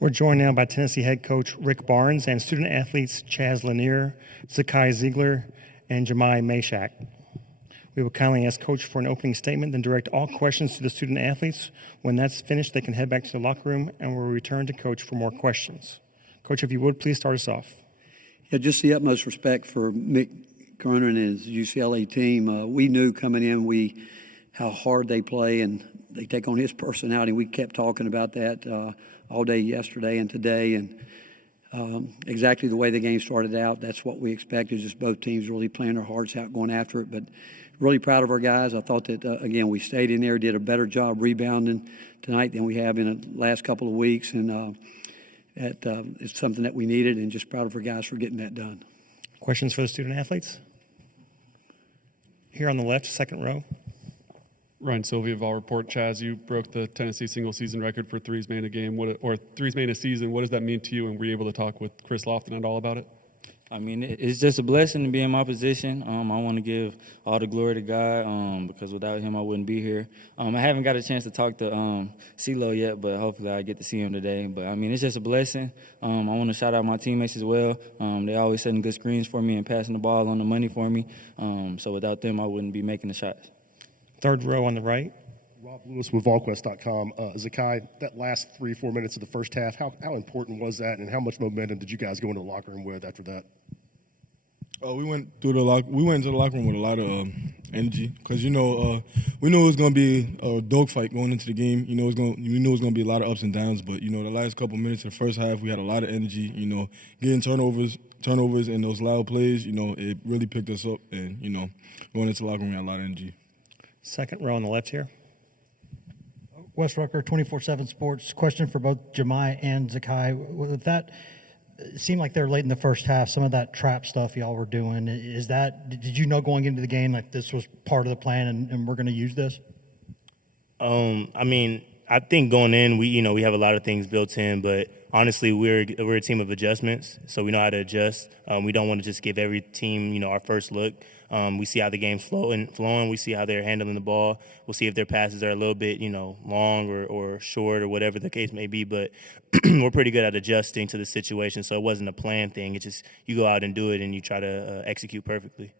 We're joined now by Tennessee head coach Rick Barnes and student athletes Chaz Lanier, Zakai Ziegler, and Jemai Mashak. We will kindly ask Coach for an opening statement, then direct all questions to the student athletes. When that's finished, they can head back to the locker room, and we'll return to Coach for more questions. Coach, if you would, please start us off. Yeah, just the utmost respect for Mick Cronin and his UCLA team. We knew coming in how hard they play and they take on his personality. We kept talking about that all day yesterday and today, and exactly the way the game started out, that's what we expected, just both teams really playing their hearts out, going after it. But really proud of our guys. I thought that, again, we stayed in there, did a better job rebounding tonight than we have in the last couple of weeks, and it's something that we needed, and just proud of our guys for getting that done. Questions for the student athletes? Here on the left, second row. Ryan Sylvia of All Report. Chaz, you broke the Tennessee single-season record for threes made a game, or threes made a season. What does that mean to you, and were you able to talk with Chris Lofton at all about it? I mean, it's just a blessing to be in my position. I want to give all the glory to God because without him, I wouldn't be here. I haven't got a chance to talk to CeeLo yet, but hopefully I get to see him today. But, I mean, it's just a blessing. I want to shout out my teammates as well. They always setting good screens for me and passing the ball on the money for me. So without them, I wouldn't be making the shots. Third row on the right. Rob Lewis with VolQuest.com. Zakai, that last 3-4 minutes of the first half, how important was that, and how much momentum did you guys go into the locker room with after that? We went into the locker room with a lot of energy because we knew it was going to be a dogfight going into the game. We knew it was going to be a lot of ups and downs, but the last couple minutes of the first half, we had a lot of energy. Getting turnovers and those loud plays. It really picked us up, and going into the locker room, we had a lot of energy. Second row on the left here. Wes Rucker, 24/7 Sports. Question for both Jemai and Zakai. With that, it seemed like they're late in the first half. Some of that trap stuff y'all were doing, did you know going into the game like this was part of the plan and we're going to use this? I mean, I think going in, we have a lot of things built in, but honestly, we're a team of adjustments, so we know how to adjust. We don't want to just give every team, our first look. We see how the game's flowing. We see how they're handling the ball. We'll see if their passes are a little bit, long or short or whatever the case may be. But we're pretty good at adjusting to the situation, so it wasn't a planned thing. It's just you go out and do it, and you try to execute perfectly.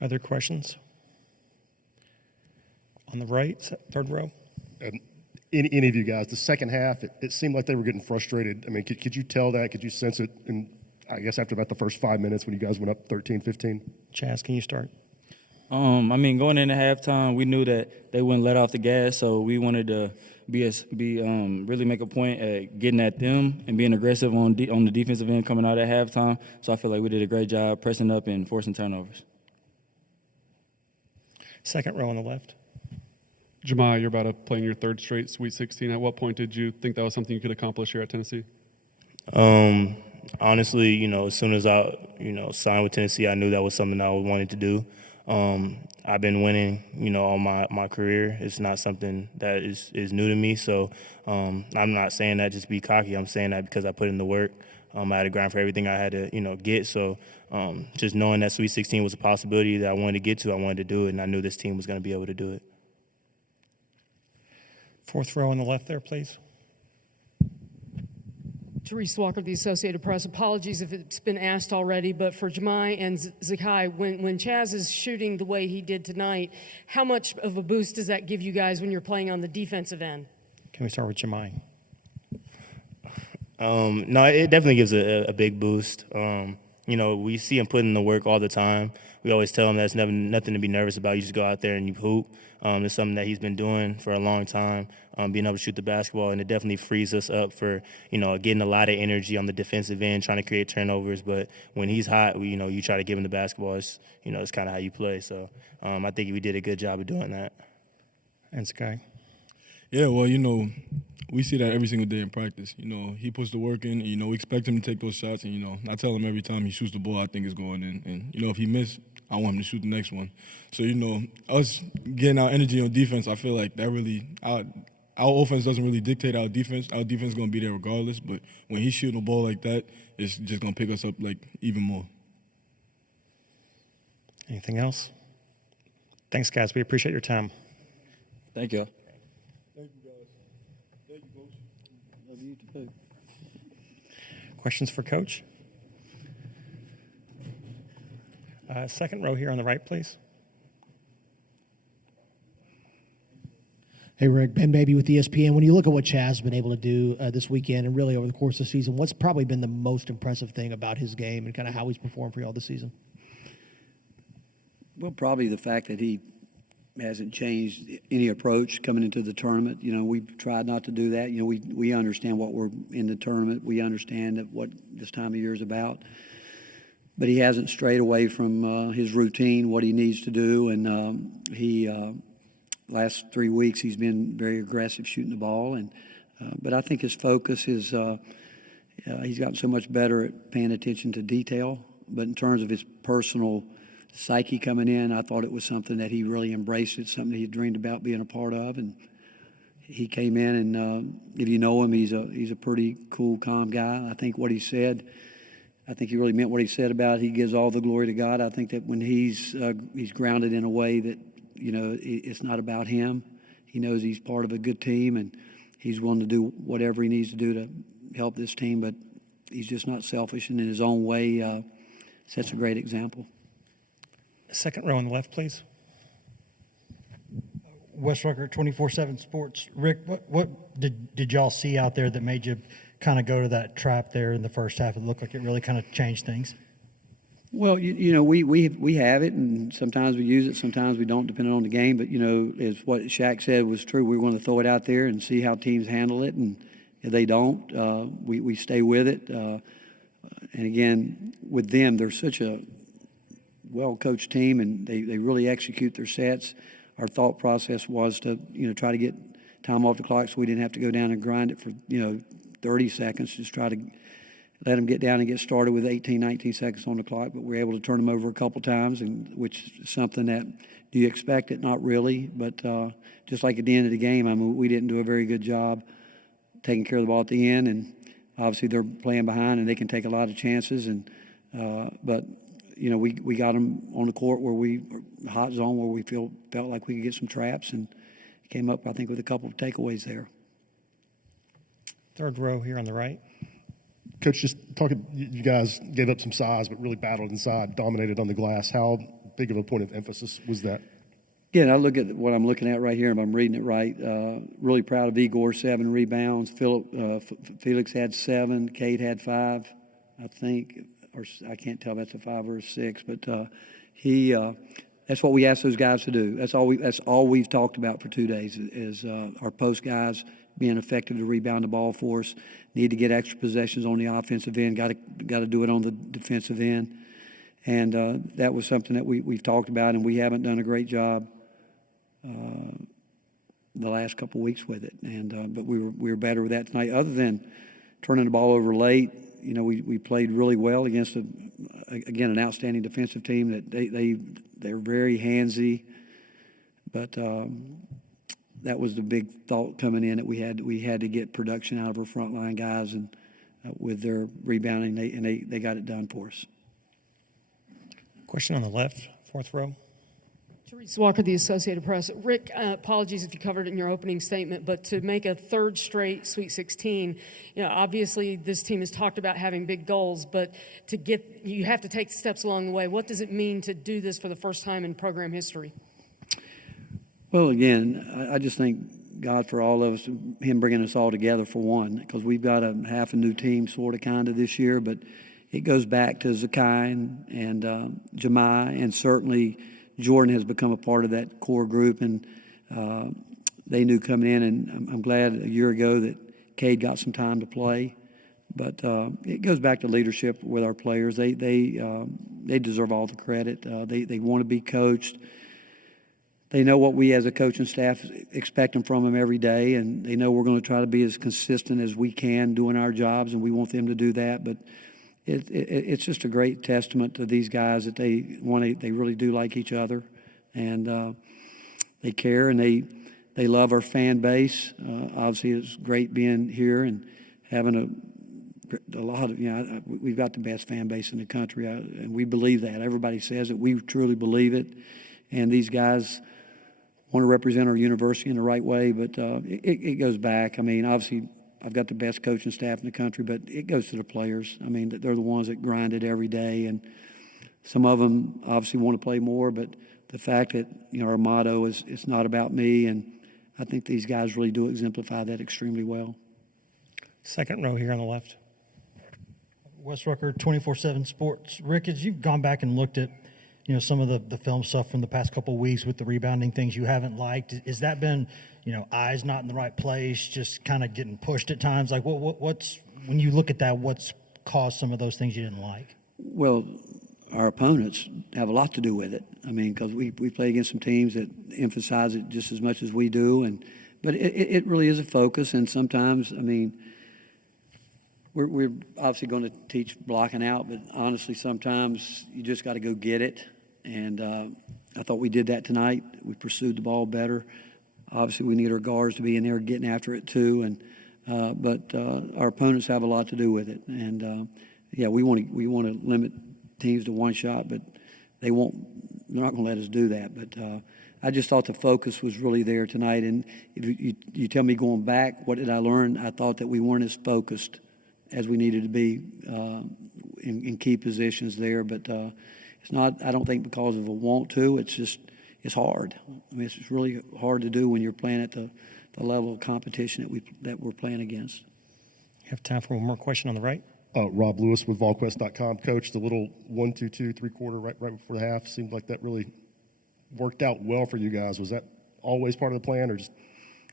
Other questions? On the right, third row. Any of you guys, the second half, it seemed like they were getting frustrated. I mean, could you tell that? Could you sense it? And I guess after about the first 5 minutes when you guys went up 13-15? Chaz, can you start? I mean, going into halftime, we knew that they wouldn't let off the gas, so we wanted to really make a point at getting at them and being aggressive on the defensive end coming out at halftime. So I feel like we did a great job pressing up and forcing turnovers. Second row on the left. Jemai, you're about to play in your third straight Sweet 16. At what point did you think that was something you could accomplish here at Tennessee? Honestly, as soon as I, signed with Tennessee, I knew that was something I wanted to do. I've been winning, all my career. It's not something that is new to me. So I'm not saying that just be cocky. I'm saying that because I put in the work. I had to grind for everything I had to, get. So just knowing that Sweet 16 was a possibility that I wanted to get to, I wanted to do it, and I knew this team was going to be able to do it. Fourth row on the left there, please. Therese Walker, the Associated Press. Apologies if it's been asked already, but for Jemai and Zakai, when Chaz is shooting the way he did tonight, how much of a boost does that give you guys when you're playing on the defensive end? Can we start with Jemai? No, it definitely gives a big boost. We see him putting in the work all the time. We always tell him that's nothing to be nervous about. You just go out there and you hoop. It's something that he's been doing for a long time, being able to shoot the basketball, and it definitely frees us up for, getting a lot of energy on the defensive end, trying to create turnovers. But when he's hot, you try to give him the basketball. It's kind of how you play. So I think we did a good job of doing that. And Sky? Yeah, well, we see that every single day in practice. He puts the work in. We expect him to take those shots, and I tell him every time he shoots the ball, I think it's going in. And if he misses, I want him to shoot the next one. So us getting our energy on defense, I feel like that really our offense doesn't really dictate our defense. Our defense is going to be there regardless. But when he's shooting the ball like that, it's just going to pick us up even more. Anything else? Thanks, guys. We appreciate your time. Thank you. You too. Questions for Coach? Second row here on the right, please. Hey, Rick, Ben Baby with ESPN. When you look at what Chaz has been able to do this weekend and really over the course of the season, what's probably been the most impressive thing about his game and kind of how he's performed for y'all this season? Well, probably the fact that he hasn't changed any approach coming into the tournament. You know, we've tried not to do that. You know, we understand what we're in the tournament. We understand that what this time of year is about. But he hasn't strayed away from his routine, what he needs to do. And last 3 weeks he's been very aggressive shooting the ball. But I think his focus is he's gotten so much better at paying attention to detail. But in terms of his personal psyche coming in, I thought it was something that he really embraced. It's something he dreamed about being a part of, and he came in. And if you know him, he's a pretty cool, calm guy. I think what he said, I think he really meant what he said about he gives all the glory to God. I think that when he's grounded in a way that, you know, it's not about him. He knows he's part of a good team, and he's willing to do whatever he needs to do to help this team. But he's just not selfish, and in his own way sets a great example. Second row on the left, please. Wes Rucker, 24/7 Sports. Rick, what did y'all see out there that made you kind of go to that trap there in the first half? It looked like it really kind of changed things. Well, you know, we have it, and sometimes we use it, sometimes we don't, depending on the game. But, you know, as what Shaq said was true, we're going to throw it out there and see how teams handle it. And if they don't, we stay with it. And, again, with them, they're such a well-coached team, and they really execute their sets. Our thought process was to, you know, try to get time off the clock so we didn't have to go down and grind it for, 30 seconds. Just try to let them get down and get started with 18, 19 seconds on the clock. But we were able to turn them over a couple times, and which is something that, do you expect it? Not really. But just like at the end of the game, I mean, we didn't do a very good job taking care of the ball at the end. And obviously they're playing behind, and they can take a lot of chances. And but you know, we got them on the court where we hot zone where we felt like we could get some traps, and came up, I think, with a couple of takeaways there. Third row here on the right. Coach, just talking, you guys gave up some size, but really battled inside, dominated on the glass. How big of a point of emphasis was that? Again, I look at what I'm looking at right here, and if I'm reading it right, really proud of Igor, 7 rebounds. Felix had 7. Cade had 5, I think. Or I can't tell if that's a 5 or a 6, but that's what we asked those guys to do. That's all we've talked about for 2 days is our post guys being effective to rebound the ball for us. Need to get extra possessions on the offensive end. Got to do it on the defensive end, and that was something that we've talked about, and we haven't done a great job the last couple of weeks with it. And but we were better with that tonight. Other than turning the ball over late, you know, we played really well against again an outstanding defensive team. That they're very handsy, but that was the big thought coming in, that we had to get production out of our frontline guys, and with their rebounding, they got it done for us. Question on the left, fourth row. Therese Walker, the Associated Press. Rick, apologies if you covered it in your opening statement, but to make a third straight Sweet 16, you know, obviously this team has talked about having big goals, but you have to take steps along the way. What does it mean to do this for the first time in program history? Well, again, I just thank God for all of us, him bringing us all together for one, because we've got half a new team sort of kind of this year, but it goes back to Zakai and Jemai, and certainly Jordan has become a part of that core group, and they knew coming in, and I'm glad a year ago that Cade got some time to play. But it goes back to leadership with our players. They deserve all the credit. They want to be coached. They know what we as a coaching staff expect from them every day, and they know we're going to try to be as consistent as we can doing our jobs, and we want them to do that. But it's just a great testament to these guys that they really do like each other, and they care, and they love our fan base. Obviously, it's great being here and having a lot of, we've got the best fan base in the country, and we believe that. Everybody says it. We truly believe it, and these guys want to represent our university in the right way, but it goes back. I mean, obviously, I've got the best coaching staff in the country, but it goes to the players. I mean, they're the ones that grind it every day, and some of them obviously want to play more, but the fact that, our motto is it's not about me, and I think these guys really do exemplify that extremely well. Second row here on the left. Wes Rucker, 24/7 Sports. Rick, as you've gone back and looked at, some of the film stuff from the past couple of weeks with the rebounding things you haven't liked, has that been, eyes not in the right place, just kind of getting pushed at times? Like, what's when you look at that, what's caused some of those things you didn't like? Well, our opponents have a lot to do with it. I mean, because we play against some teams that emphasize it just as much as we do, but it really is a focus, and sometimes, I mean, we're obviously going to teach blocking out, but honestly, sometimes you just got to go get it. And I thought we did that tonight. We pursued the ball better. Obviously, we need our guards to be in there getting after it too. But our opponents have a lot to do with it. And we want to limit teams to one shot, but they're not going to let us do that. But I just thought the focus was really there tonight. And if you tell me going back, what did I learn? I thought that we weren't as focused as we needed to be in key positions there. But it's not, I don't think, because of a want to. It's just, it's hard. I mean, it's really hard to do when you're playing at the level of competition that we're playing against. You have time for one more question on the right. Rob Lewis with VolQuest.com. Coach, the little 1-2-2 3-quarter right before the half seemed like that really worked out well for you guys. Was that always part of the plan, or just?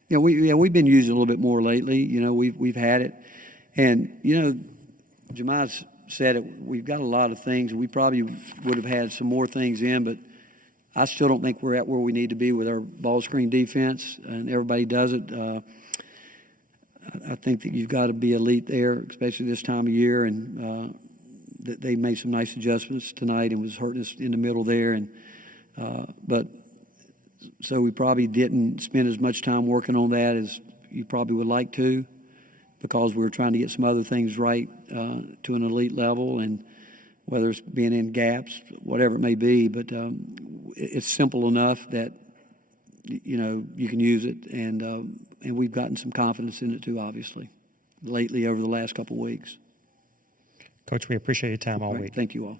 We've been using it a little bit more lately. We've had it. And, Jemiah's said it, we've got a lot of things, and we probably would have had some more things in, but I still don't think we're at where we need to be with our ball screen defense, and everybody does it. I think that you've got to be elite there, especially this time of year, and they made some nice adjustments tonight and was hurting us in the middle there. And but so we probably didn't spend as much time working on that as you probably would like to, because we were trying to get some other things right to an elite level, and whether it's being in gaps, whatever it may be. But it's simple enough that, you can use it, and we've gotten some confidence in it too, obviously, lately over the last couple of weeks. Coach, we appreciate your time all Right, week. thank you all.